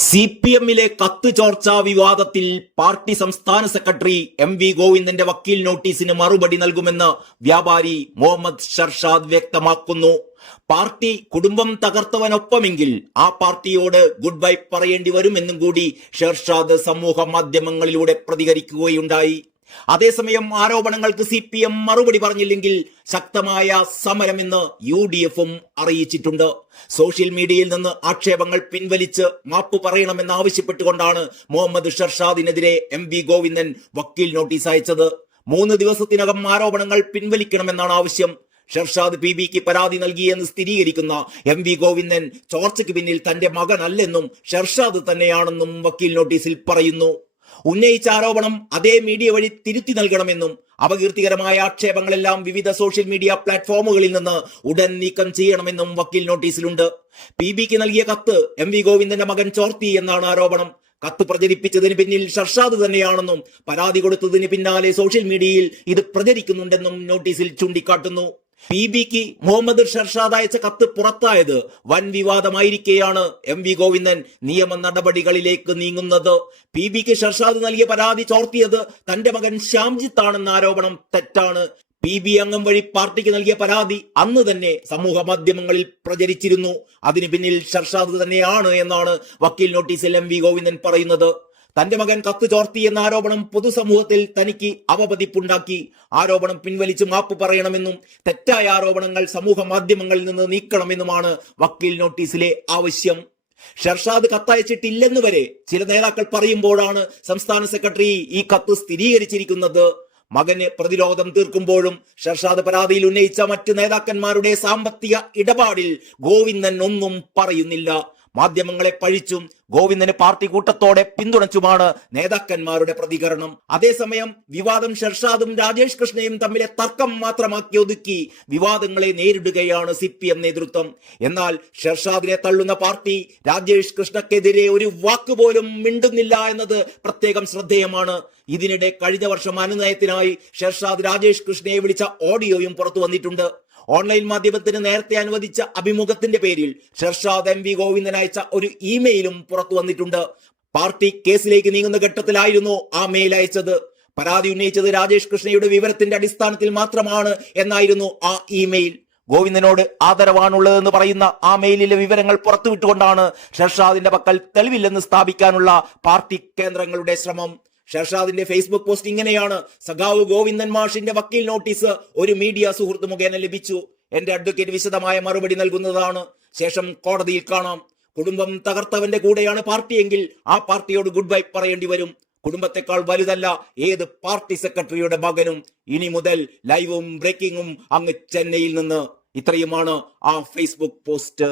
CPM-ലെ കത്ത് ചോർച്ചാ വിവാദത്തിൽ പാർട്ടി സംസ്ഥാന സെക്രട്ടറി MV ഗോവിന്ദന്റെ വക്കീൽ നോട്ടീസിന് മറുപടി നൽകുമെന്ന് വ്യാപാരി മുഹമ്മദ് ഷർഷാദ് വ്യക്തമാക്കുന്നു. പാർട്ടി കുടുംബം തകർത്തവനൊപ്പമെങ്കിൽ ആ പാർട്ടിയോട് ഗുഡ് ബൈ പറയേണ്ടി വരുമെന്നും കൂടി ഷർഷാദ് സമൂഹ മാധ്യമങ്ങളിലൂടെ പ്രതികരിക്കുകയുണ്ടായി. അതേസമയം ആരോപണങ്ങൾക്ക് CPM മറുപടി പറഞ്ഞില്ലെങ്കിൽ ശക്തമായ സമരമെന്ന് UDF-ഉം അറിയിച്ചിട്ടുണ്ട്. സോഷ്യൽ മീഡിയയിൽ നിന്ന് ആക്ഷേപങ്ങൾ പിൻവലിച്ച് മാപ്പ് പറയണമെന്ന് ആവശ്യപ്പെട്ടുകൊണ്ടാണ് മുഹമ്മദ് ഷർഷാദിനെതിരെ MV ഗോവിന്ദൻ വക്കീൽ നോട്ടീസ് അയച്ചത്. 3 ദിവസത്തിനകം ആരോപണങ്ങൾ പിൻവലിക്കണമെന്നാണ് ആവശ്യം. ഷർഷാദ് PBക്ക് പരാതി നൽകിയെന്ന് സ്ഥിരീകരിക്കുന്ന MV ഗോവിന്ദൻ ചോർച്ചയ്ക്ക് പിന്നിൽ തന്റെ മകനല്ലെന്നും ഷർഷാദ് തന്നെയാണെന്നും വക്കീൽ നോട്ടീസിൽ പറയുന്നു. ഉന്നയിച്ച ആരോപണം അതേ മീഡിയ വഴി തിരുത്തി നൽകണമെന്നും അപകീർത്തികരമായ ആക്ഷേപങ്ങളെല്ലാം വിവിധ സോഷ്യൽ മീഡിയ പ്ലാറ്റ്ഫോമുകളിൽ നിന്ന് ഉടൻ നീക്കം ചെയ്യണമെന്നും വക്കീൽ നോട്ടീസിലുണ്ട്. PBക്ക് നൽകിയ കത്ത് MV ഗോവിന്ദന്റെ മകൻ ചോർത്തി എന്നാണ് ആരോപണം. കത്ത് പ്രചരിപ്പിച്ചതിന് പിന്നിൽ ഷർഷാദ് തന്നെയാണെന്നും പരാതി കൊടുത്തതിന് പിന്നാലെ സോഷ്യൽ മീഡിയയിൽ ഇത് പ്രചരിക്കുന്നുണ്ടെന്നും നോട്ടീസിൽ ചൂണ്ടിക്കാട്ടുന്നു. PBക്ക് മുഹമ്മദ് ഷർഷാദ് അയച്ച കത്ത് പുറത്തായത് വൻ വിവാദമായിരിക്കെയാണ് MV ഗോവിന്ദൻ നിയമ നടപടികളിലേക്ക് നീങ്ങുന്നത്. PBക്ക് ഷർഷാദ് നൽകിയ പരാതി ചോർത്തിയത് തന്റെ മകൻ ശ്യാംജിത്ത് ആണെന്ന ആരോപണം തെറ്റാണ്. PB അംഗം വഴി പാർട്ടിക്ക് നൽകിയ പരാതി അന്ന് തന്നെ സമൂഹ മാധ്യമങ്ങളിൽ പ്രചരിച്ചിരുന്നു. അതിന് പിന്നിൽ ഷർഷാദ് തന്നെയാണ് എന്നാണ് വക്കീൽ നോട്ടീസിൽ MV ഗോവിന്ദൻ പറയുന്നത്. തന്റെ മകൻ കത്ത് ചോർത്തി എന്ന ആരോപണം പൊതുസമൂഹത്തിൽ തനിക്ക് അവമതിപ്പുണ്ടാക്കി. ആരോപണം പിൻവലിച്ച് മാപ്പ് പറയണമെന്നും തെറ്റായ ആരോപണങ്ങൾ സമൂഹ മാധ്യമങ്ങളിൽ നിന്ന് നീക്കണമെന്നുമാണ് വക്കീൽ നോട്ടീസിലെ ആവശ്യം. ഷർഷാദ് കത്തയച്ചിട്ടില്ലെന്ന് വരെ ചില നേതാക്കൾ പറയുമ്പോഴാണ് സംസ്ഥാന സെക്രട്ടറി ഈ കത്ത് സ്ഥിരീകരിച്ചിരിക്കുന്നത്. മകന് പ്രതിരോധം തീർക്കുമ്പോഴും ഷർഷാദ് പരാതിയിൽ ഉന്നയിച്ച മറ്റ് നേതാക്കന്മാരുടെ സാമ്പത്തിക ഇടപാടിൽ ഗോവിന്ദൻ ഒന്നും പറയുന്നില്ല. മാധ്യമങ്ങളെ പഴിച്ചും ഗോവിന്ദന് പാർട്ടി കൂട്ടത്തോടെ പിന്തുണച്ചുമാണ് നേതാക്കന്മാരുടെ പ്രതികരണം. അതേസമയം വിവാദം ഷർഷാദും രാജേഷ് കൃഷ്ണയും തമ്മിലെ തർക്കം മാത്രമാക്കി ഒതുക്കി വിവാദങ്ങളെ നേരിടുകയാണ് CPM നേതൃത്വം. എന്നാൽ ഷർഷാദിനെ തള്ളുന്ന പാർട്ടി രാജേഷ് കൃഷ്ണക്കെതിരെ ഒരു വാക്കുപോലും മിണ്ടുന്നില്ല എന്നത് പ്രത്യേകം ശ്രദ്ധേയമാണ്. ഇതിനിടെ കഴിഞ്ഞ വർഷം അനുനയത്തിനായി ഷർഷാദ് രാജേഷ് കൃഷ്ണയെ വിളിച്ച ഓഡിയോയും പുറത്തു വന്നിട്ടുണ്ട്. ഓൺലൈൻ മാധ്യമത്തിന് നേരത്തെ അനുവദിച്ച അഭിമുഖത്തിന്റെ പേരിൽ ഷർഷാദ് MV ഗോവിന്ദൻ അയച്ച ഒരു ഇമെയിലും പുറത്തു വന്നിട്ടുണ്ട്. പാർട്ടി കേസിലേക്ക് നീങ്ങുന്ന ഘട്ടത്തിലായിരുന്നു ആ മെയിൽ അയച്ചത്. പരാതി ഉന്നയിച്ചത് രാജേഷ് കൃഷ്ണയുടെ വിവരത്തിന്റെ അടിസ്ഥാനത്തിൽ മാത്രമാണ് എന്നായിരുന്നു ആ ഇമെയിൽ. ഗോവിന്ദനോട് ആദരവാണുള്ളതെന്ന് പറയുന്ന ആ മെയിലിലെ വിവരങ്ങൾ പുറത്തുവിട്ടുകൊണ്ടാണ് ഷർഷാദിന്റെ പക്കൽ തെളിവില്ലെന്ന് സ്ഥാപിക്കാനുള്ള പാർട്ടി കേന്ദ്രങ്ങളുടെ ശ്രമം. ഷർഷാദിന്റെ ഫേസ്ബുക്ക് പോസ്റ്റ് ഇങ്ങനെയാണ്: സഖാവ് ഗോവിന്ദൻ മാഷിന്റെ വക്കീൽ നോട്ടീസ് ഒരു മീഡിയ സുഹൃത്ത് മുഖേന ലഭിച്ചു. എന്റെ അഡ്വക്കേറ്റ് വിശദമായ മറുപടി നൽകുന്നതാണ്. ശേഷം കോടതിയിൽ കാണാം. കുടുംബം തകർത്തവന്റെ കൂടെയാണ് പാർട്ടിയെങ്കിൽ ആ പാർട്ടിയോട് ഗുഡ് ബൈ പറയേണ്ടി വരും. കുടുംബത്തെക്കാൾ വലുതല്ല ഏത് പാർട്ടി സെക്രട്ടറിയുടെ മകനും. ഇനി മുതൽ ലൈവും ബ്രേക്കിങ്ങും അങ്ങ് ചെന്നൈയിൽ നിന്ന്. ഇത്രയുമാണ് ആ ഫേസ്ബുക്ക് പോസ്റ്റ്.